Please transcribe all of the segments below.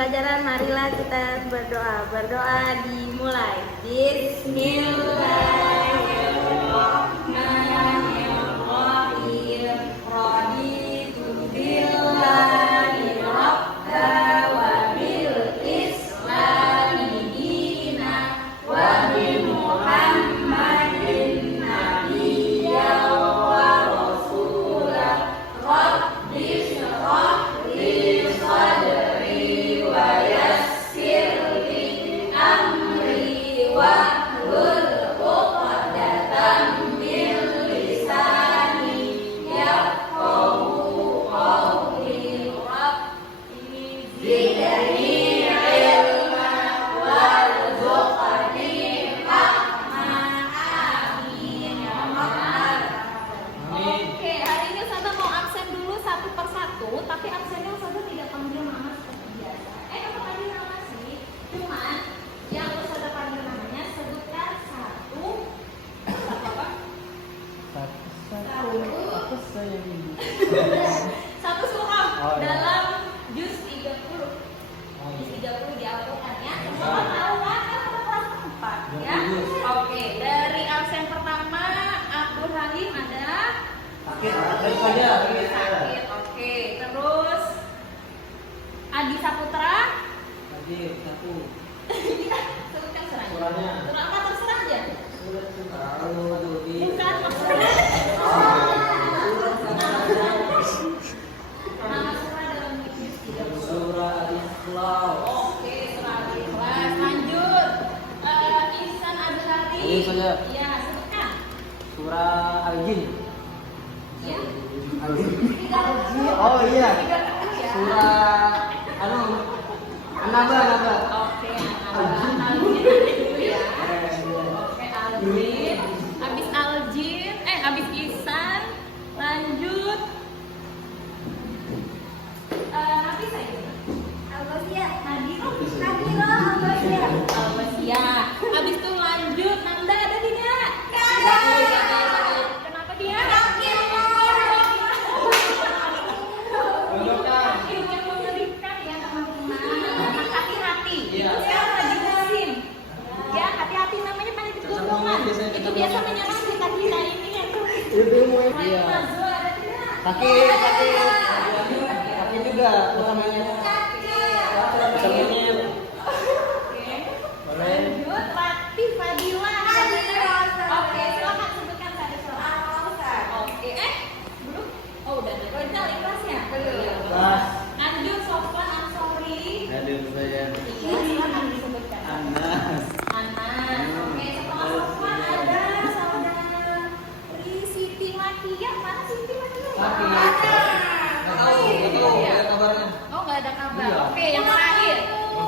pembelajaran, marilah kita berdoa. Berdoa dimulai. Bismillahirrahmanirrahim. Raditu billahi rabba wa bil islami dina wa bi Muhammadin nabiyya wa rasulah. Rabbi shrah li sadri wa yassir li amri wahlul 'uqdatam min lisani yafqahu qawli. Rabbi zidni ilma warzuqni rahma. Amin ya rabbal alamin. Oke, hari ini Ustazah mau absen dulu satu persatu, tapi absennya Ustazah tidak panggil nama seperti biasa. Tetap panggil nama sih, cuman yang Ustazah panggil namanya sebutkan satu apa? Satu surah dalam juz 30. Juz 30 di Al-Qur'an ya. Semua tahu kan kelas 4 ya. Oke, dari absen pertama Abdul Halim ada Sakit. sakit. Oke, terus Adi Saputra. Sakit. Satu. Sebutkan surahnya. Surahnya. Surah apa terserah aja. Aduh, Bukan nama surah dalam juz 30. Surah Al-Ikhlas. Oke, surah Al-Ikhlas. Lanjut. Ihsan Abdul Halim. Ini saja. Iya, sebutkan. Surah Al-Jin. Iya. Oh iya. 30 ya. Surah An-Naba. Oke, Al-Jin dulu ya. Oke, Al-Jin. Habis Al-Jin, habis Ihsan, lanjut Nafisa ini. Al-Wasiyah. Al-Wasiyah. Habis itu lanjut Nanda, ada tidak? Kenapa dia? Sakit yang mengerikan ya teman-teman. Hati-hati. Iya. Sekarang lagi musim. Ya, hati-hati namanya penyakit gondongan. Itu biasa menyerang kita ini ya. Iya. Nazwa ada tidak? Sakit juga utamanya. Utamanya. Oke. Lanjut Fatih Fadila. Oke, silakan sebutkan tadi soal. Oke, belum? Oh, udah ada. Rojal ikhlas ya? Belum. Kelas. Lanjut Sofwan Ansori. Hadir saya. Iya, silakan disebutkan. Anas. Anas. Oke, setelah Sofwan ada saudari Siti Makia. Mana Siti Makia? Sakit. Nggak tahu kabarnya. Oh, nggak ada kabar. Iya. Oke, yang terakhir.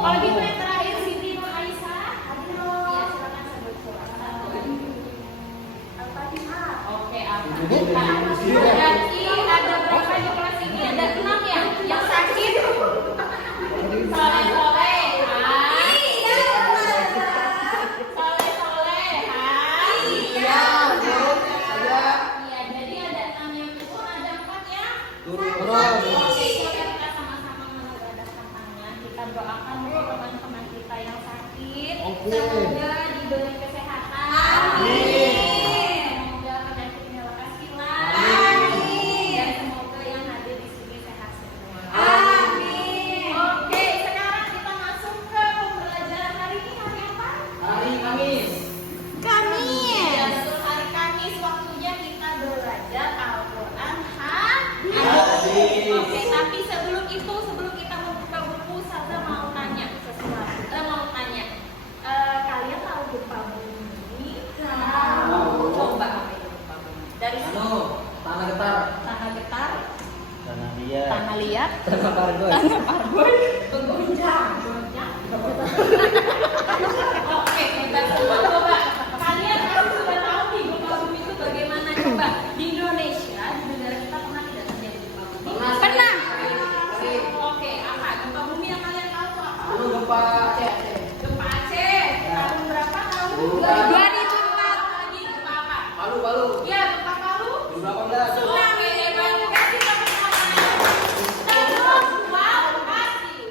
Kalau gitu yang terakhir Siti Nur Aisyah. Iya, silakan sebut surah. Al-Fatihah. Oke, Al-Fatihah. Berarti ada berapa di kelas ini? Ada 6 ya? Yang sakit? Soleh-soleh. Hai. Soleh-soleh. Hai. Iya. Iya, jadi ada 6 yang turun, ada 4 ya? Turun. Oke, kita sama-sama mengadaskan tangan. Kita doakan untuk teman-teman kita yang sakit. Oke. Semoga diberi kesehatan. Semoga penyakitnya lekas hilang. Dan semoga yang hadir di sini sehat semua. Oke, sekarang kita masuk ke pembelajaran hari ini. Hari apa? Hari Kamis. Ya, betul, hari Kamis. Waktunya kita belajar Al-Quran Hadis. Oke, tapi sebelum kita membuka buku, Ustazah mau tanya sesuatu. Kalian tahu gempa bumi? Tahu. Coba apa itu gempa bumi? Dari Tanah getar. tanah getar, Tanah liat. tanah liat, Tanah pargoy. tanah parboy, bergoncang. Oke, kita semua coba. Kalian harus sudah tahu nih gempa bumi itu bagaimana. Coba di Indonesia, di negara kita pernah tidak terjadi gempa bumi? Pernah. Oke, apa gempa bumi yang kalian tahu tuh apa? Gempa Aceh. Gempa Aceh. Tahun berapa tahun? 2004. Lagi gempa apa? Palu. Iya, gempa Palu. 2018. Tsunami hebat. Kasih tepuk tangan. Terus wow, kasih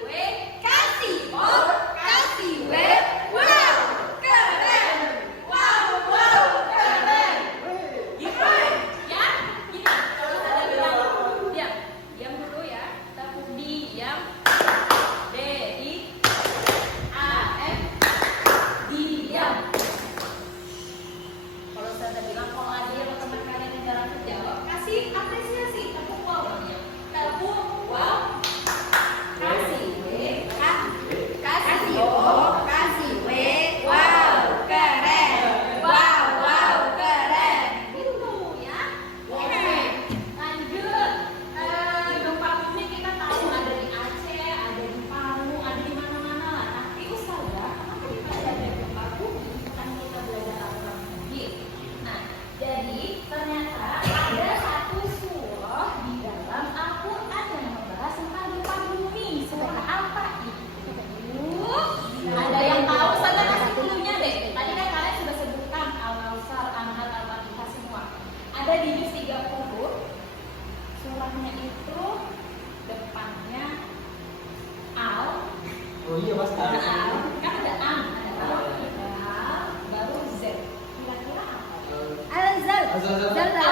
Zalzala.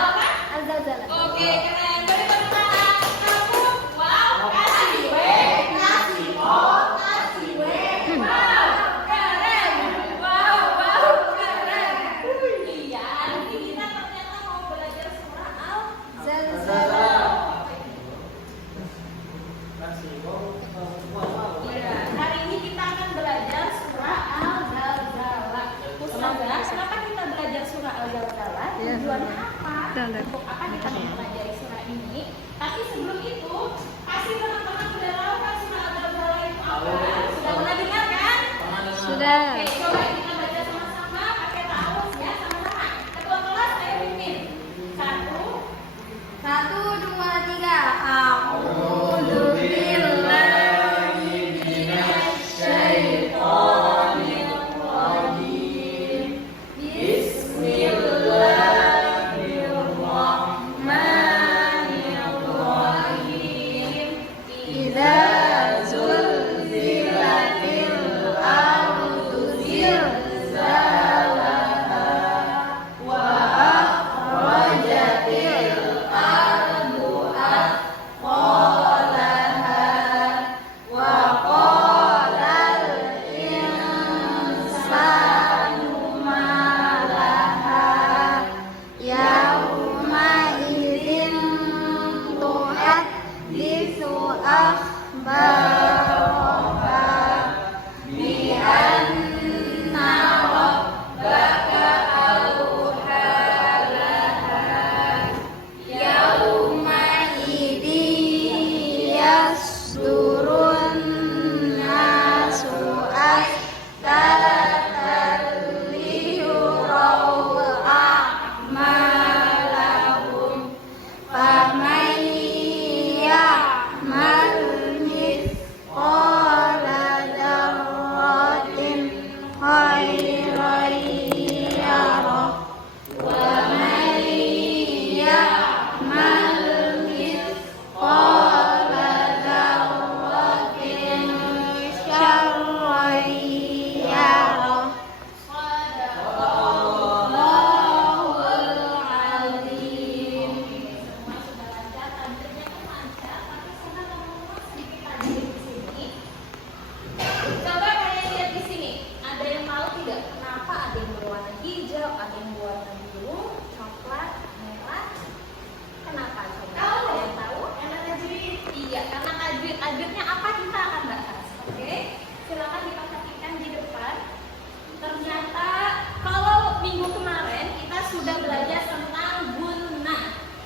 Al-zalzala. Oke, keren. Beri tepuk tangan. Kamu, wow, kasih W, kasih O, kasih W. Wow, keren. Wow, keren. Iya, nanti kita ternyata mau belajar surah Al-zalzala. Iya, hari ini kita akan belajar surah Al-zalzala. Ustazah, kenapa kita belajar surah Al-zalzala? Tujuannya apa? Untuk apa kita mempelajari surah ini? Tapi sebelum itu, pasti teman-teman sudah tahu kan surah Al-zalzala itu apa? Sudah pernah dengar kan? Sudah. Oke, coba kita baca sama-sama pakai ta'awudz ya, sama-sama. Ketua kelas, ayo pimpin. 1, 2, 3. A'udzu billahi minasy syaithanir rajim. Bismillahirrahmanirrahim. Idza zulzilatil ardu zilzalaha wa akhrajatil ardu athqalaha wa qalal insanu ma laha yauma idzin tuhadditsu akhbaraha bi anna rabbaka awha laha yauma idzin yasdurun nasu ashtatan liyuraw a'malahum faman ya'mal mithqala dzarratin khairan yarah wa man ya'mal mithqala dzarratin syarran yarah. Shadaqallahul azim. Semua sudah lancar, tampilnya kan lancar, tapi saya mau sedikit tadi di sini. Coba kalian lihat di sini, ada yang tahu tidak kenapa ada yang berwarna hijau, ada yang berwarna biru, coklat, merah? Kenapa? Coba ada yang tahu? Iya, karena tajwidnya apa kita akan bahas. Oke, silakan diperhatikan di depan. Ternyata kalau minggu kemarin kita sudah belajar tentang gunnah.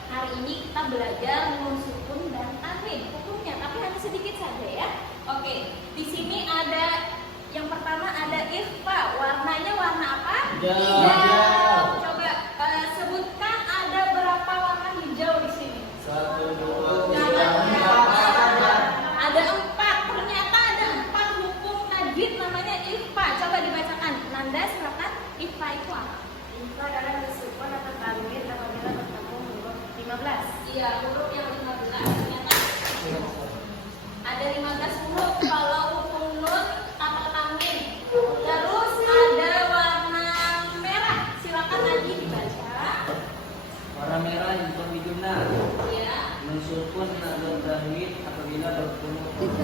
Hari ini kita belajar nun sukun dan tanwin hukumnya, tapi hanya sedikit saja ya. Oke, di sini ada yang pertama ada ikhfa. Warnanya warna apa? Hijau. Coba sebutkan ada berapa warna hijau di sini? 1, 2, Ada 4. Ternyata ada 4 hukum tajwid namanya ikhfa. Coba dibacakan. Nanda silakan. Ikhfa itu apa? Ikhfa adalah disukun atau tanwin apabila bertemu huruf 15. Iya, huruf yang 15. Ternyata ada 15 huruf kalau hukum nun atau tanwin. Terus ada warna merah. Silakan lagi dibaca. warna merah yang bukan biduna. Iya. Nun sukun atau tanwin apabila bertemu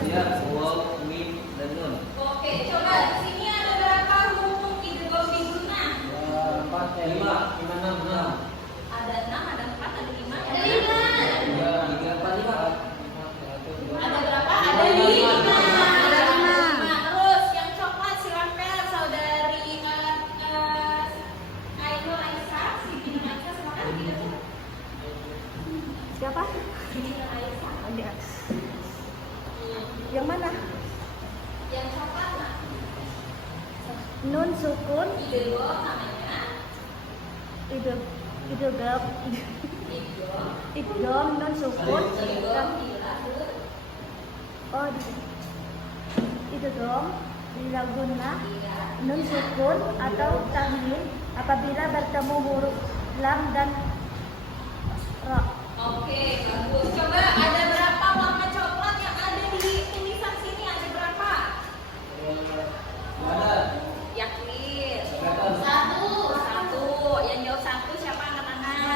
ya waw, mim, dan nun. Oke, coba di sini ada berapa hukum idgham biduna? 4, 5, 6. Ada 6, ada 4, ada 5, ada 5. 3, 4, 5. Ada berapa? Ada 5. Ada 5. Terus yang coklat silakan saudari Ainul Aisyah, si Bina Aisyah silakan. Siapa? Bina Aisyah. Ada. Yang mana? Yang coklat lah. Nun sukun, Idgham namanya. idgham, Idgham. idgham, nun sukun, Idgham dilahir. oh di sini. Idgham, bila gunnah, Iya. nun sukun atau tanwin apabila bertemu huruf lam dan ra. Oke, bagus. Coba ada berapa warna coklat yang ada di tulisan sini? Ada berapa? Ada. Yakin? Berapa? 1. Yang jawab 1 siapa anak-anak?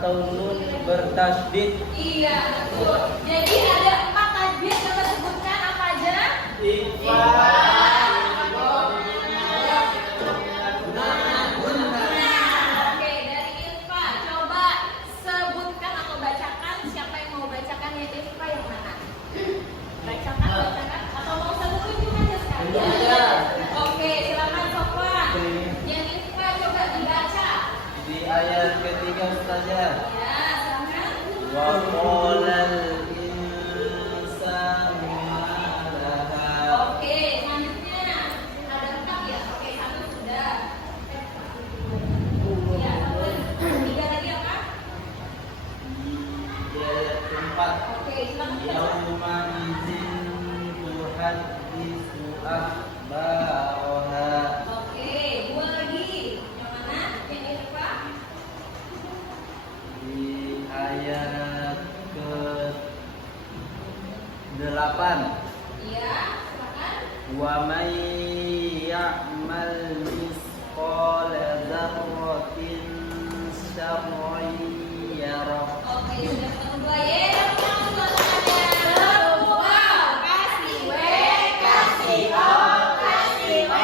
atau nun bertasydid. Iya, betul. Jadi ada 4 tajwid yang kita sebutkan apa aja? Ifa. Oke, dari Irfa, coba sebutkan atau bacakan. Siapa yang mau bacakan ya Irfa yang mana? Bacakan. Atau mau satu tunjuk aja sekali? Iya. Oke, silakan Sofwan. Yang Irfa coba dibaca. Di ayat ketiga saja. Ya, silakan. Wa qolal insanu ma laha. Oke, selanjutnya ada 4 ya. Oke, 1 sudah. Ya, 3 lagi apa? Di ayat keempat. Oke, silakan baca. Yauma idzin tuhaddisu akhbaraha. Oke, 2 lagi. Yang mana? Yang Irfa? Di ayat ke-8 Iya, silakan. wa may ya'mal misqala dzarratin syarran yarah. Oke, sudah ketemu 2 ya. Tepuk tangan suasananya. Wow, kasih W, kasih O, kasih W.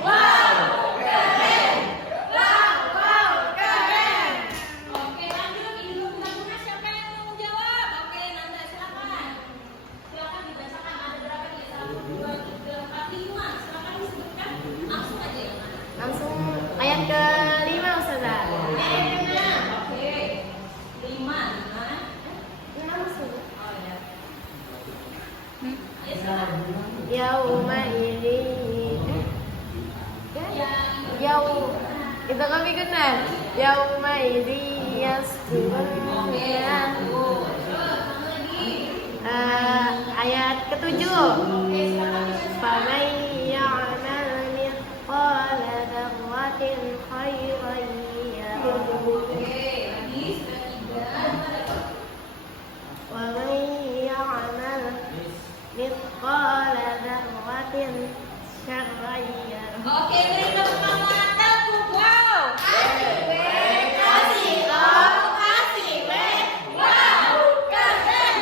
Wow, keren. Wow, keren. Oke, lanjut. Ini dulu benar-benar siapa yang mau jawab? Oke, Nanda silakan. Silakan dibacakan ada berapa nih? 1, 2, 3, 4, 5. Silakan disebutkan. Langsung aja yang mana? Langsung ayat ke-5 Ustazah. Oke. 5. Oh ya. Ayo silakan. Yauma ini itu kami kenal. Yauma ini yasturun. Ayat ke-7. Faman ya'mal mithqala dzarratin khairan yarah. Wa man ya'mal mithqala dzarratin syarran yarah. Oke, beri tepuk tangan. Tepuk wow. Kasih O, kasih W. Wow, keren.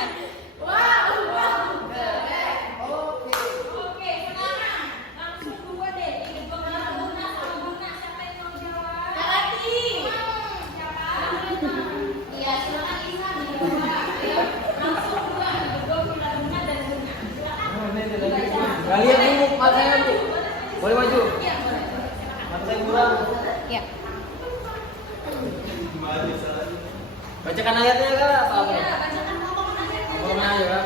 Wow, keren. Oke, sekarang langsung 2 deh. Ini Guna sama Guna. Siapa yang mau jawab? Lagi. Siapa? Iya, silakan Isa dijawab. Ayo, langsung 2. Guna dan Guna. Silakan. Kalian dulu, Pak saya dulu. Boleh maju? Iya, boleh. Mata saya kurang. Iya. Bacakan ayatnya Kak, apa? Iya, bacakan pokok ayatnya. Apa aja, Kak?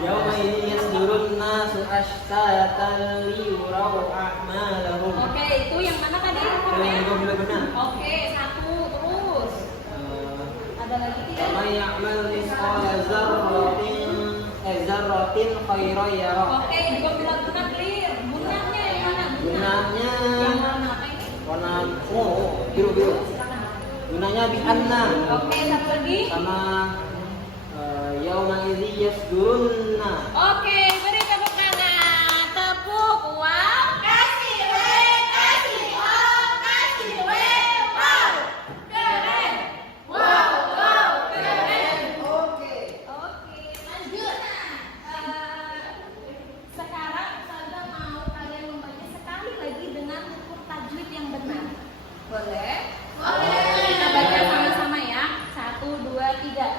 Yauma ini yasdurun nasu ashtatan liyurau a'malahum. Oke, itu yang mana tadi? Yang kedua benar. Oke, 1 terus. Ada lagi tidak? Wa may ya'mal mithqala dzarratin khairan yarah. Oke, juga bilang guna clear. Gunanya yang mana? Gunanya Yang warna apa ini? warna biru. Silakan. Gunanya bi anna Oke, 1 lagi. sama yauma idzi yasdurunna. Oke, beri tepuk tangan. Tepuk. Wow. Kasih W, kasih O, kasih W. Wow. Keren. Wow, keren. Oke, lanjut. Sekarang saya mau kalian membaca sekali lagi dengan huruf tajwid yang benar. Boleh? Boleh. Kita baca sama-sama ya. 1, 2, 3.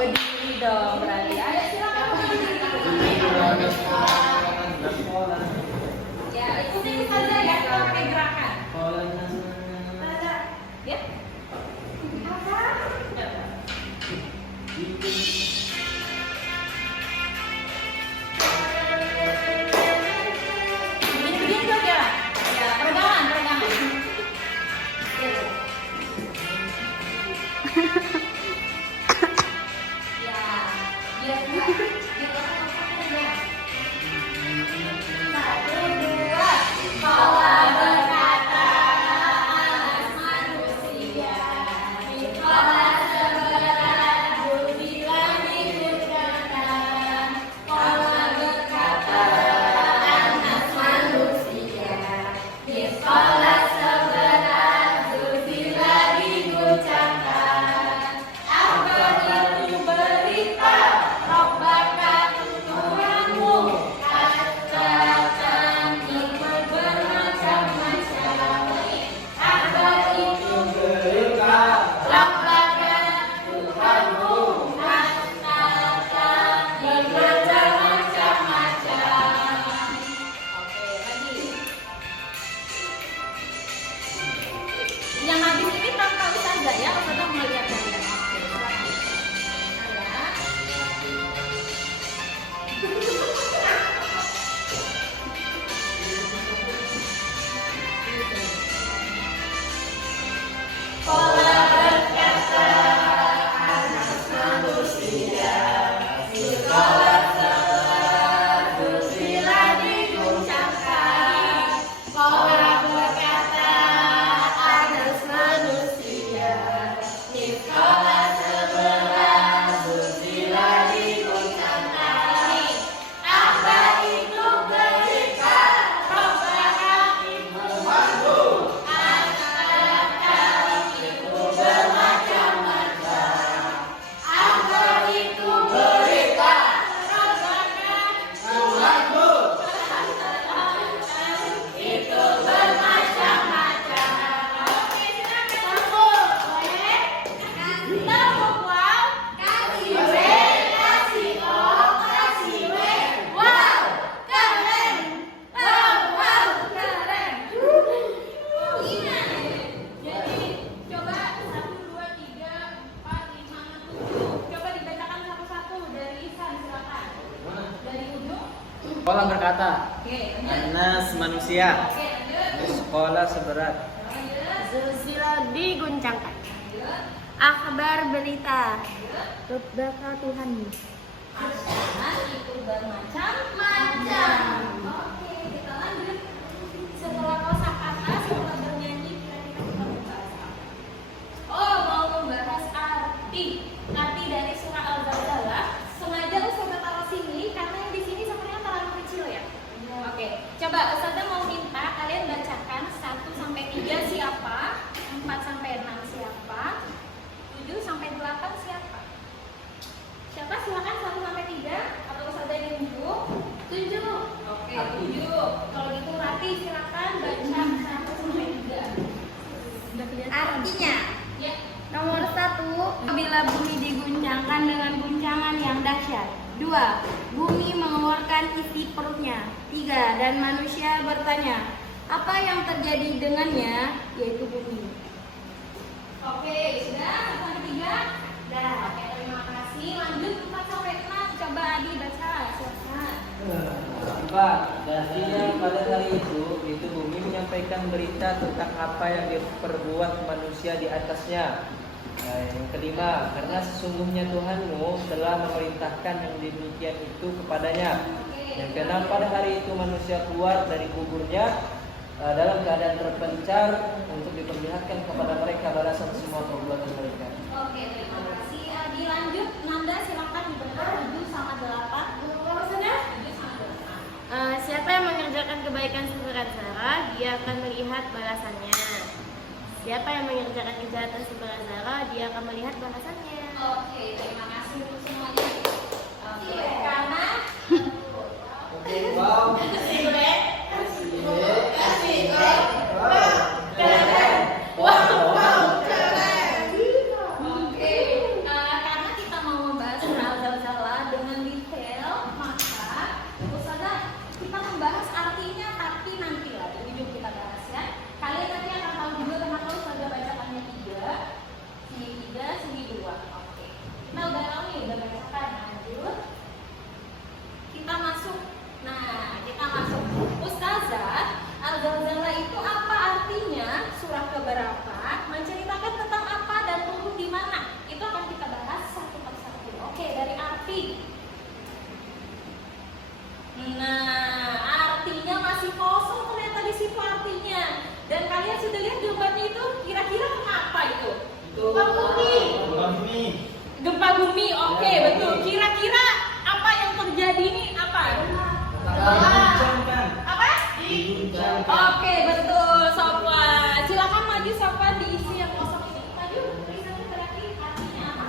berdiri dong berarti. Ayo silakan berdiri. Ya, ikutin saja ya kalau pakai gerakan. Ya. Begini dong ya. Ya, peregangan. Ya, biar satu, dua, bahwa berkata anak manusia di kolam seberat bumi langit berkata bahwa berkata anak manusia di kolam seberat bumi langit berkata apa itu berita roh bakat Tuhanmu katakan itu bermacam-macam apa itu berita roh bakat Tuhanmu katakan bermacam-macam. Oke, lagi yang habis ini tanpa saja ya, kita melihat kalian. Oke, silakan. Pola berkata anak manusia sekolah sebelah bersila diguncangkan. Pola berkata anak manusia di sekolah sebelah bersila diguncangkan. Apa itu berita roh bakat Tuhanmu katakan itu bermacam-macam. Apa itu berita roh bakat Tuhanmu katakan itu bermacam-macam. Oke, silakan tepuk. Boleh? Tepuk wow. Kasih W, kasih O, kasih W. Wow, keren. Wow, keren. Iya. Jadi coba 1, 2, 3, 4, 5, 6, 7. Coba dibacakan satu-satu dari Ihsan, silakan. Dari ujung. Sekolah berkata, Oke, lanjut. Anas manusia Oke, lanjut. sekolah seberat. Lanjut. Bersila diguncangkan. Lanjut. Akhbar berita Lanjut. roh bakat Tuhanmu. Anak itu bermacam-macam. Oke, kita lanjut. Setelah kosakata, setelah bernyanyi, kira-kira kita membahas apa? Oh, mau membahas arti dari surah Al-Zalzalah. Sengaja Ustazah taruh sini karena yang di sini sebenarnya terlalu kecil ya. Oke, coba Ustazah mau minta kalian bacakan 1 sampai 3 siapa, 4 sampai 6 siapa, 7 sampai 8 siapa. Siapa silakan 1 sampai 3 atau Ustazah yang tunjuk? Tunjuk. Oke, tunjuk. Kalau gitu Rati silakan baca 1 sampai 3. Artinya, Ya. nomor 1, apabila bumi diguncangkan dengan guncangan yang dahsyat. 2, bumi mengeluarkan isi perutnya. 3, dan manusia bertanya, apa yang terjadi dengannya, yaitu bumi. Oke, sudah 1 sampai 3? Sudah. Oke, terima kasih. Lanjut 4 sampai 6. Coba Adi baca, silakan. Pak, artinya pada hari itu bumi menyampaikan berita tentang apa yang diperbuat manusia di atasnya. Nah, yang kelima, karena sesungguhnya Tuhanmu telah memerintahkan yang demikian itu kepadanya. Yang keenam, pada hari itu manusia keluar dari kuburnya dalam keadaan terpencar untuk diperlihatkan kepada mereka balasan semua perbuatan mereka. Oke, terima kasih. Adi lanjut. Nanda silakan dibaca 7 sama 8. Sudah? 7 sama 8. Siapa yang mengerjakan kebaikan seberat-zara, dia akan melihat balasannya. Siapa yang mengerjakan kejahatan seberat-zara, dia akan melihat balasannya. Oke, terima kasih untuk semuanya. Oke, karena Wow. karena kita mau membahas arti. Nah, artinya masih kosong ternyata di situ artinya. Dan kalian sudah lihat jawabannya itu kira-kira kenapa itu? Gempa bumi. Gempa bumi, oke, betul. Kira-kira apa yang terjadi ini apa? Apa? Oke, betul, Sofwan. Silakan maju Sofwan diisi yang kosong ini. Maju, tulisannya berarti artinya apa?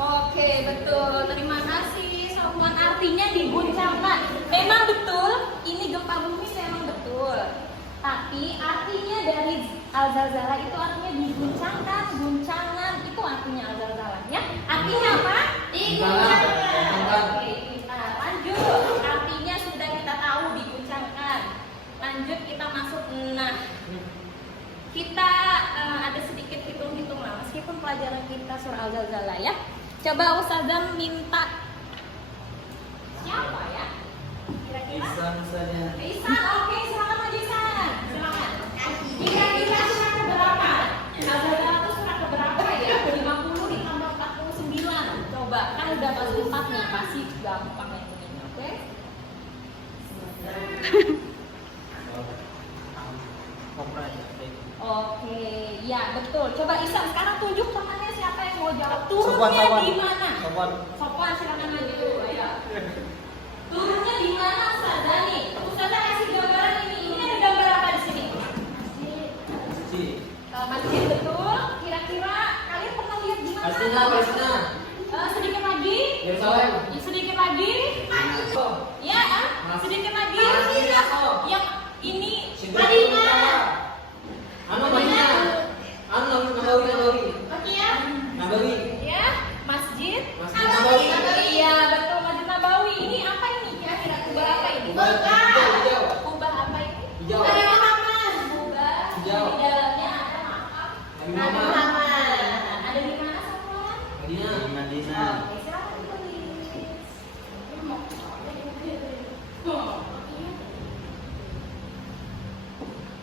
Oke, betul. Terima kasih Sofwan. Artinya diguncangkan. Memang betul, ini gempa bumi memang betul. Tapi artinya dari al-zalzalah itu artinya diguncangkan, guncangan itu artinya al-zalzalah ya. Artinya apa? Diguncangkan. Oke, kita lanjut. Artinya sudah kita tahu diguncangkan. Lanjut kita masuk. Nah, kita ada sedikit hitung-hitung lah meskipun pelajaran kita surah al-zalzalah ya. Coba Ustazah minta siapa ya? Kira-kira? Isan, oke, silakan maju Isan. Silakan. Kira-kira surah keberapa? Al-zalzalah itu surah keberapa ya? 50 ditambah 49. Coba, kan udah pas 4 nih, pasti gampang yang ini, oke? Oke, ya betul. Coba Isan sekarang tunjuk temannya siapa yang mau jawab. Turunnya di mana? Sofwan silakan maju. Ayo. Turunnya di mana Ustazah nih? Ustazah kasih gambaran ini. Ini ada gambar apa di sini? Masjid betul. Kira-kira kalian pernah lihat di mana? Sedikit lagi. Sedikit lagi. Ya, sedikit lagi. Yang ini Madinah. Nabawi. Ya, masjid. Nabawi. Iya, betul Masjid Nabawi. Ini apa ini? Kira-kira kubah apa ini? Kubah apa ini? Kubah. Di dalamnya ada makam. Nabi Muhammad. Ada di mana Sofwan? Madinah. Oke, silakan tulis.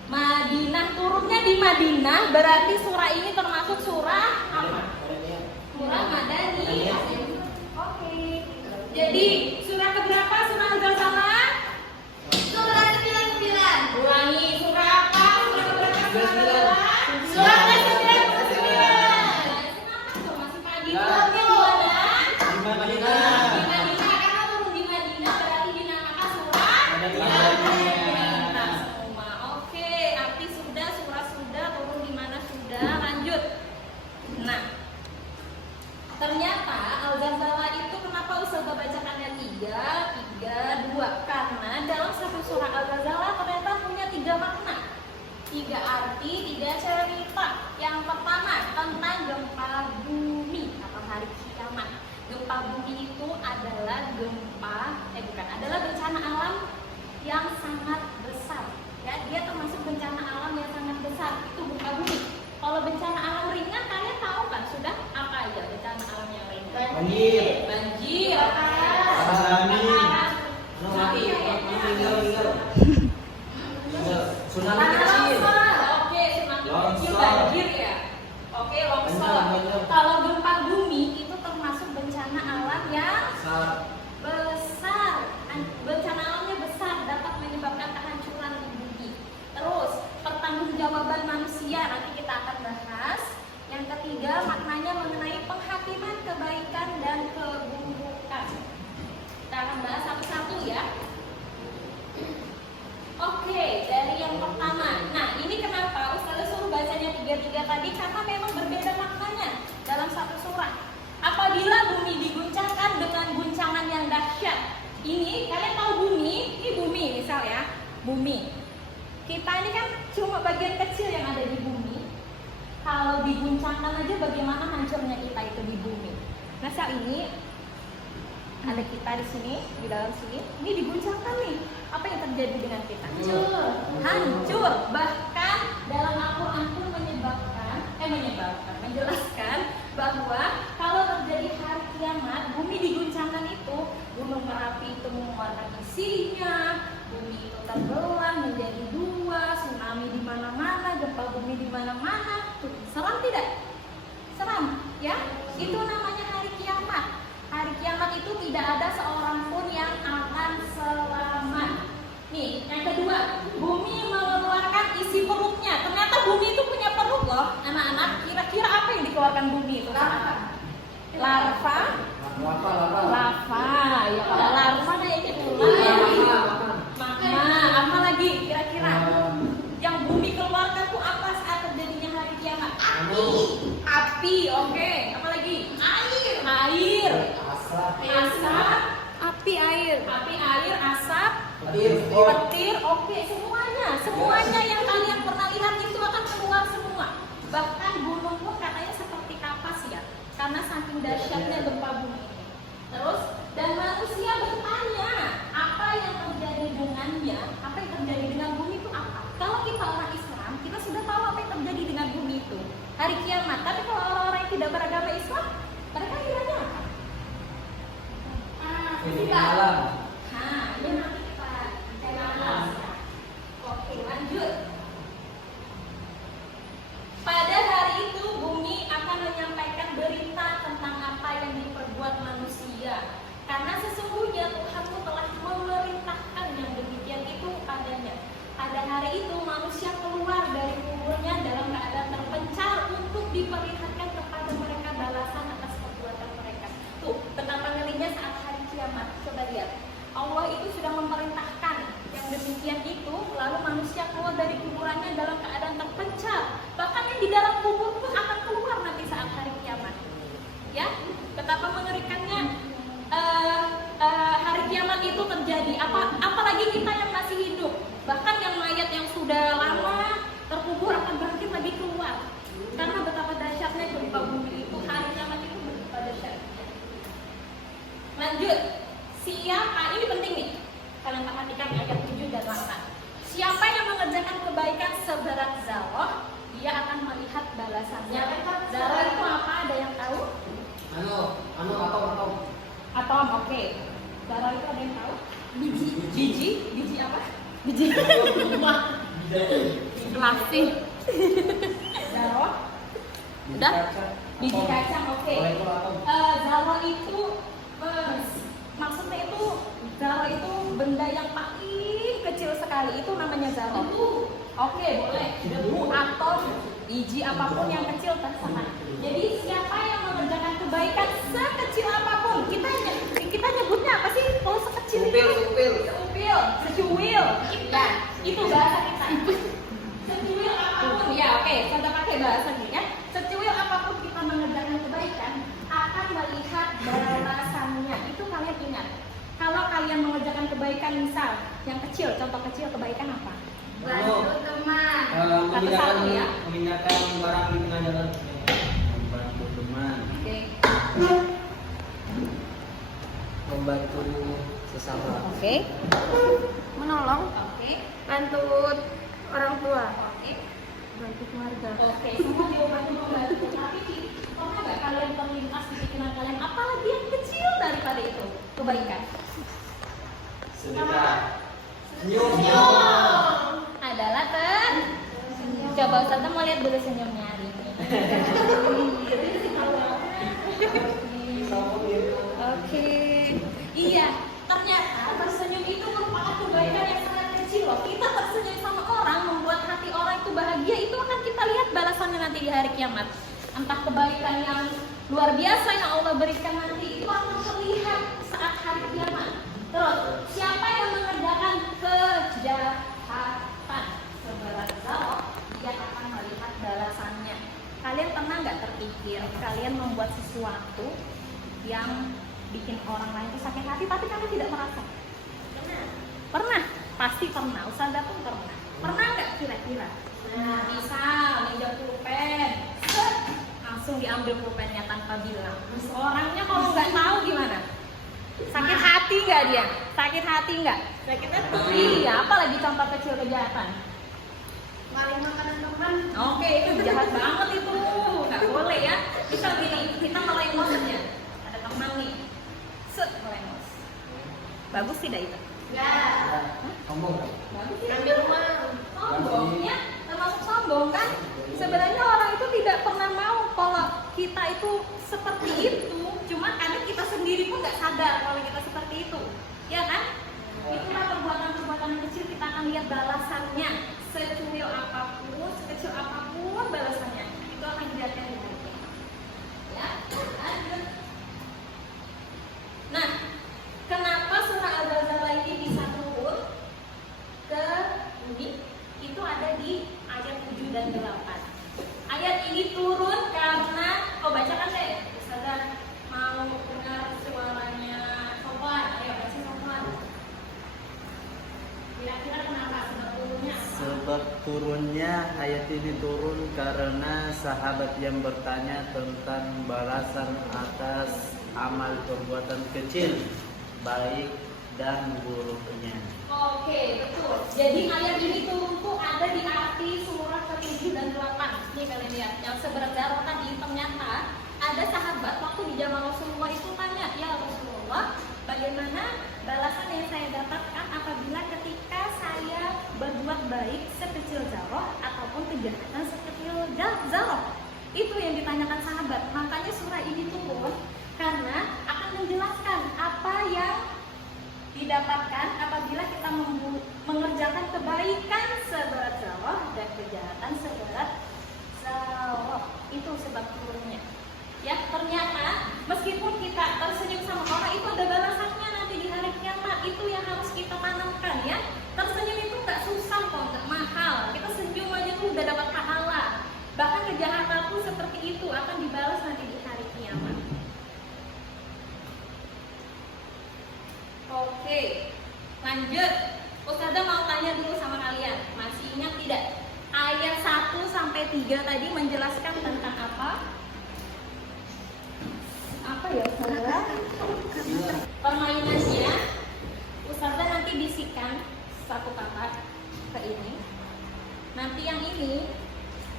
Madinah, turunnya di Madinah, berarti surah ini termasuk surah apa? Surah Madaniyah. Oke. Jadi surah keberapa surah al-zalzalah? Surah 99. Ulangi, surah apa? Surah keberapa surah al-zalzalah? Surah 99. Masih pagi. Di Madinah, karena turun di Madinah berarti dinamakan surah Madaniyah. Semua. Oke, arti sudah, surah sudah, turun di mana sudah. Lanjut. Nah, ternyata al-zalzalah itu kenapa Ustazah bacakannya 3, 2? Karena dalam satu surah al-zalzalah ternyata punya 3 makna, 3 arti, 3 cerita. Yang pertama tentang gempa bumi atau hari kiamat. Gempa bumi itu adalah adalah bencana alam yang sangat besar. Ya, dia termasuk bencana alam yang sangat besar. Itu gempa bumi. Kalau bencana alam ringan kalian tahu kan sudah apa aja bencana alam yang ringan? Banjir, Tsunami kecil. Oke, tsunami kecil, banjir ya. Oke, longsor. Kalau gempa bumi itu termasuk bencana alam yang besar. Bencana alamnya besar, dapat menyebabkan kehancuran di bumi. Terus, pertanggungjawaban manusia nanti kita akan bahas. Yang ketiga, maknanya mengenai penghakiman kebaikan dan keburukan. Kita akan bahas satu-satu ya. Oke, dari yang pertama. Nah, ini kenapa Ustazah suruh bacanya 3 tadi? Karena memang berbeda maknanya dalam satu surah. Apabila bumi diguncangkan dengan guncangan yang dahsyat. Ini, kalian tahu bumi? Ini bumi misal ya. Bumi. Kita ini kan cuma bagian kecil yang ada di bumi. Kalau diguncangkan aja bagaimana hancurnya kita itu di bumi. Nah, saat ini ada kita di sini, di dalam sini. Ini diguncangkan nih. Apa yang terjadi dengan kita? Hancur. Bahkan dalam Al-Quran pun menjelaskan ya. Itu namanya hari kiamat. Hari kiamat itu tidak ada seorang pun yang akan selamat. Nih, yang kedua, bumi mengeluarkan isi perutnya. Ternyata bumi itu punya perut loh, anak-anak. Kira-kira apa yang dikeluarkan bumi itu? Larva. Lava. Ya kalau larva kayaknya ular. Magma. Apa lagi kira-kira? Yang bumi keluarkan tuh apa saat terjadinya hari kiamat? Api. Oke. Apa lagi? Air. Asap. Api air. Api, air, asap, petir. Oke, semuanya yang kalian pernah lihat itu akan keluar semua. Bahkan gunung pun katanya seperti kapas ya, karena saking dahsyatnya gempa bumi. Terus, dan manusia bertanya, apa yang terjadi dengannya? Apa yang terjadi dengan bumi itu apa? Kalau kita orang Islam, kita sudah tahu apa yang terjadi dengan bumi itu, hari kiamat. Tapi kalau orang-orang yang tidak beragama Islam, mereka kiranya apa? Malam. Nah, ini nanti kita bahas. Oke, lanjut. Pada hari itu bumi akan menyampaikan berita tentang apa yang diperbuat manusia. Karena sesungguhnya Tuhanmu telah memerintahkan yang demikian itu padanya. Pada hari itu manusia keluar dari kuburnya dalam keadaan terpencar untuk diperlihatkan kepada mereka balasan atas perbuatan mereka. Tuh, betapa ngerinya saat hari kiamat. Coba lihat, Allah itu sudah memerintahkan yang demikian itu, lalu manusia keluar dari kuburannya dalam keadaan terpencar. Bahkan yang di dalam kubur pun akan keluar nanti saat hari kiamat. Ya, betapa mengerikannya hari kiamat itu terjadi. Apalagi kita yang masih hidup, bahkan yang mayat yang sudah lama terkubur akan bangkit lagi keluar. Karena betapa dahsyatnya gempa bumi itu, hari kiamat itu betapa dahsyatnya. Lanjut. Siapa, ini penting nih, kalian perhatikan ayat 7 dan 8. Siapa yang mengerjakan kebaikan seberat zarah, dia akan melihat balasannya. Zarah itu apa? Ada yang tahu? Atom, oke. Zarah itu ada yang tahu? Biji apa? Biji. Plastik. Zarah. Udah? Biji kacang, oke. Zarah itu maksudnya itu zarah itu benda yang paling kecil sekali, itu namanya zarah. Oke, boleh. Debu, atom, biji apapun yang kecil terserah. Jadi siapa yang mengerjakan kebaikan sekecil apapun, kita nyebutnya apa sih kalau sekecil itu? Secuil. Nah, itu bahasa kita. Secuil apapun, ya oke, kita pakai bahasa ini ya. Secuil apapun kita mengerjakan kebaikan akan melihat balasannya. Itu kalian ingat. Kalau kalian mengerjakan kebaikan, misal yang kecil, contoh kecil kebaikan apa? Bantu teman. Satu-satu ya. Memindahkan barang di tengah jalan. Membantu teman. Oke. Membantu sesama. Oke. Menolong. Oke. Bantu orang tua. Oke. Bantu keluarga. Oke. Semua jawabannya membantu. Tapi pernah nggak kalian terlintas di pikiran kalian apalagi yang kecil daripada itu kebaikan? Sedekah. Senyum. Adalah coba Ustazah mau lihat dulu senyumnya hari ini. Oke. Iya, ternyata tersenyum itu merupakan kebaikan yang sangat kecil loh. Kita tersenyum sama orang, membuat hati orang itu bahagia, itu akan kita lihat balasannya nanti di hari kiamat. Entah kebaikan yang luar biasa yang Allah berikan nanti, itu akan terlihat saat hari kiamat. Terus, siapa yang mengerjakan kejahatan seberat zarah, dia akan melihat balasannya. Kalian pernah nggak terpikir kalian membuat sesuatu yang bikin orang lain itu sakit hati tapi kalian tidak merasa? Pernah? Pasti pernah. Ustazah pun pernah. Pernah nggak kira-kira? Nah, misal minjem pulpen, langsung diambil pulpennya tanpa bilang. Terus orangnya kalau nggak tahu gimana? Sakit hati nggak dia? Sakit hati nggak? Sakit hati. Iya, apalagi contoh kecil kejahatan. Maling makanan teman. Oke, itu jahat banget itu. Nggak boleh ya. Misal gini, kita melengos ya. Ada teman nih. Melengos. Bagus tidak itu? Enggak. Sombong. Bagus ya. Ambil uang. Sombong ya, termasuk sombong kan? Sebenarnya orang itu tidak pernah mau kalau kita itu seperti itu, cuma kadang kita sendiri pun nggak sadar kalau kita seperti itu, ya kan? Itulah perbuatan-perbuatan yang kecil, kita akan lihat balasannya. Secuil apapun, sekecil apapun balasannya, itu akan dilihatkan di hari kiamat. Ya, lanjut. Nah, kenapa surah Al-Zalzalah ini bisa turun ke bumi? Itu ada di ayat 7 dan 8. Ayat ini turun karena, bacakan deh, Ustazah mau dengar suaranya Sofwan. Ayo baca Sofwan. Kira-kira kenapa sebab turunnya? Sebab turunnya ayat ini turun karena sahabat yang bertanya tentang balasan atas amal perbuatan kecil, baik dan buruknya. Oke, betul. Jadi ayat ini turun tuh ada di arti surah ke-7 dan 8. Nih kalian lihat, yang seberat darah tadi ternyata ada sahabat waktu di zaman Rasulullah itu tanya, ya Rasulullah, bagaimana balasan yang saya dapatkan apabila ketika saya berbuat baik sekecil zarah ataupun kejahatan sekecil zarah? Itu yang ditanyakan sahabat. Makanya surah ini turun karena akan menjelaskan apa yang didapatkan apabila kita mengerjakan kebaikan seberat zarah dan kejahatan seberat zarah. Itu sebab turunnya. Ya, ternyata meskipun kita tersenyum sama orang, itu ada balasannya nanti di hari kiamat. Itu yang harus kita tanamkan, ya. Tersenyum itu nggak susah kok, nggak mahal. Kita senyum aja tuh udah dapat pahala. Bahkan kejahatan pun seperti itu akan dibalas nanti di hari kiamat. Oke, lanjut. Ustazah mau tanya dulu sama kalian, masih ingat tidak? Ayat 1 sampai 3 tadi menjelaskan tentang apa? Apa ya Ustazah? Permainannya, Ustazah nanti bisikan satu kata ke ini. Nanti yang ini,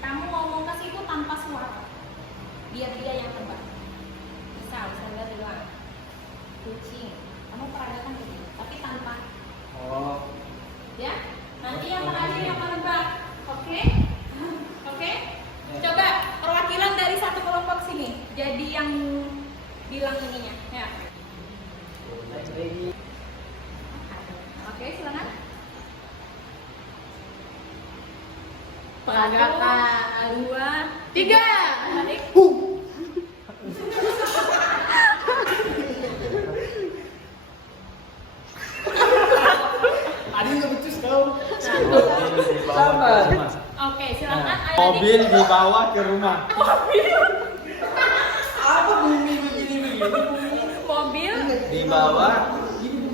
kamu ngomong ke situ tanpa suara, biar dia yang tebak. Misal, Ustazah bilang, kucing. Kamu peragakan begini, tapi tanpa. Oh. Ya, nanti yang terakhir yang menebak. Oke? Oke? Coba perwakilan dari satu kelompok sini. Jadi yang bilang ininya. Ya. Oke, silakan. Peragakan. 2, 3. Balik. Sabar. Oke, silakan. Ayo Mobil dibawa ke rumah. Apa bumi begini? mobil Dibawa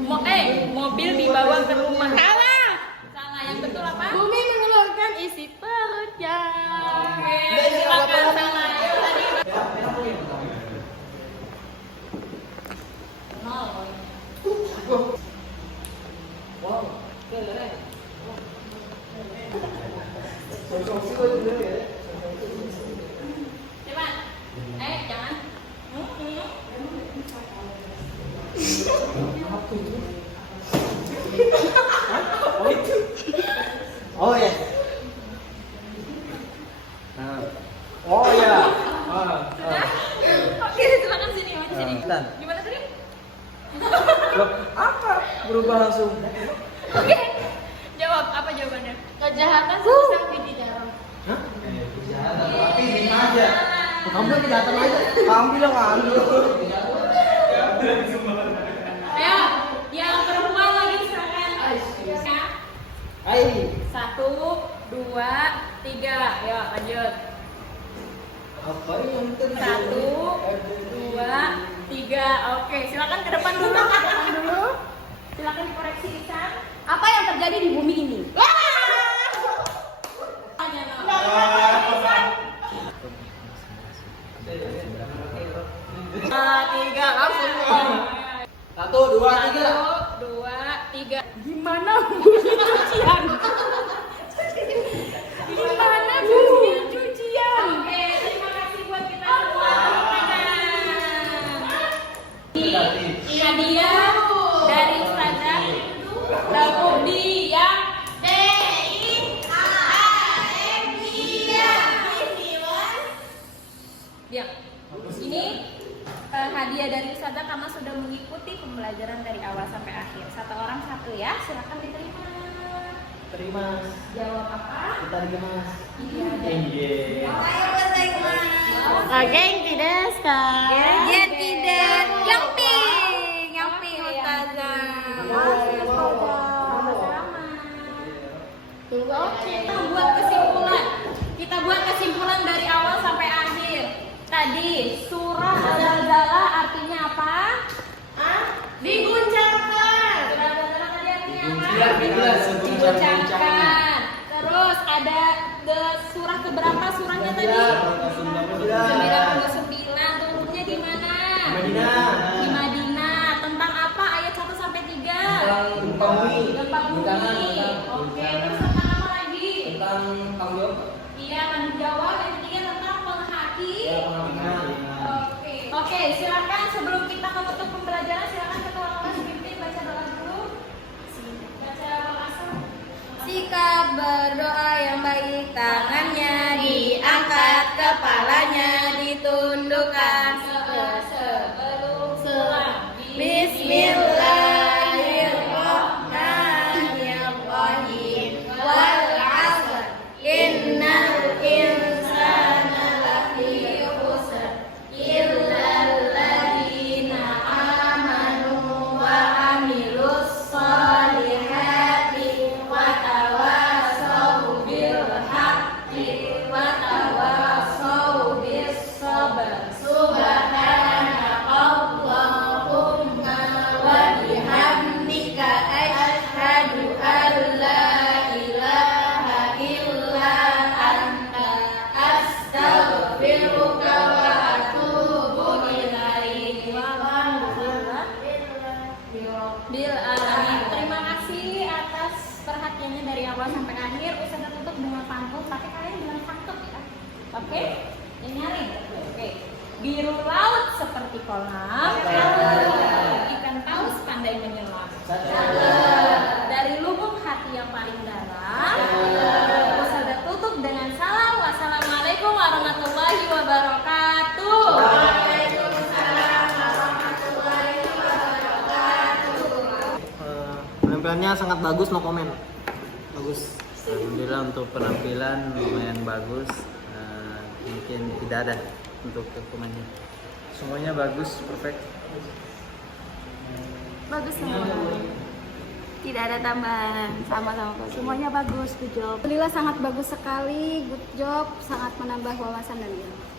mobil dibawa ke rumah. Salah. Yang betul apa? Bumi mengeluarkan isi perutnya. Oke, silakan salah. Tadi nol. Wow, keren. Coba. Jangan. Oh ya. Nah. Oh ya. Oke, silakan sini, maju sini. Gimana tadi? Loh, apa? Berubah langsung. Oke. Jawab, apa jawabannya? Kejahatan sebesar biji garam. Hah? Tapi di aja. Kamu bilang datang aja. Kamu bilang ambil. Ayo, yang perempuan lagi silakan. Hai. 1, 2, 3. Ayo, lanjut. Apa yang 1, 2, 3. Oke, silakan ke depan dulu. Ke depan dulu. Silakan dikoreksi Isan. Apa yang terjadi di bumi ini? Tanya, no. Tiga langsung. 1, 2, 3. 1, 2, 3. Gimana bunyi cucian? Gimana bunyi cucian? Oke, terima kasih buat kita semua. Ini hadiah dari Ustazah Rabudi yang diam. Ini hadiah dari Ustazah karena sudah mengikuti pembelajaran dari awal sampai akhir. Satu orang satu ya, silakan diterima. Terima. Jawab apa? Kita digemas. Iya. Enggak. Genki desu ka? Ya, tidak. Yang pink Ustazah. Kita buat kesimpulan dari awal sampai akhir. Tadi surah Al-Zalzalah artinya apa? Diguncangkan. Surah Al-Zalzalah tadi artinya apa? Diguncangkan. Terus ada surah keberapa surahnya tadi? 99. Turunnya di mana? Di Madinah. Tentang apa ayat 1 sampai 3? Gempa bumi. Gempa bumi. Oke, terus tentang apa lagi? Tentang tanggung jawab. Iya, tanggung jawab. Yang ketiga tentang penghati. Oke, silakan sebelum kita menutup pembelajaran, silakan ketua kelas pimpin baca doa dulu. Baca doa. Sikap berdoa yang baik, tangannya diangkat, kepalanya ditundukkan Sebelum pulang. Bismillahirrahmanirrahim. Wal 'asr innal insana lafi khusr illa alladziina amanu wa 'amilus shalihati wa tawassaw bil haqqi wa tawassaw bis sabr. Subhanakallahumma wa bihamdika asyhadu an la ilaha illa anta astaghfiruka wa atubu ilaik. Bil alamin. Terima kasih atas perhatiannya dari awal sampai akhir. Ustazah tutup dengan pantun, tapi kalian bilang cakep ya. Oke? Yang nyari. Oke. Biru laut seperti kolam, ikan paus pandai menyelam. Dari lubuk hati yang paling dalam, Ustazah tutup dengan salam. Wassalamualaikum warahmatullahi wabarakatuh. Penampilannya sangat bagus, no komen. Bagus. Alhamdulillah untuk penampilan lumayan bagus. Mungkin tidak ada untuk komennya. Semuanya bagus, perfect. Bagus semua. Tidak ada tambahan, sama-sama. Semuanya bagus, good job. Alhamdulillah sangat bagus sekali, good job, sangat menambah wawasan dan ilmu.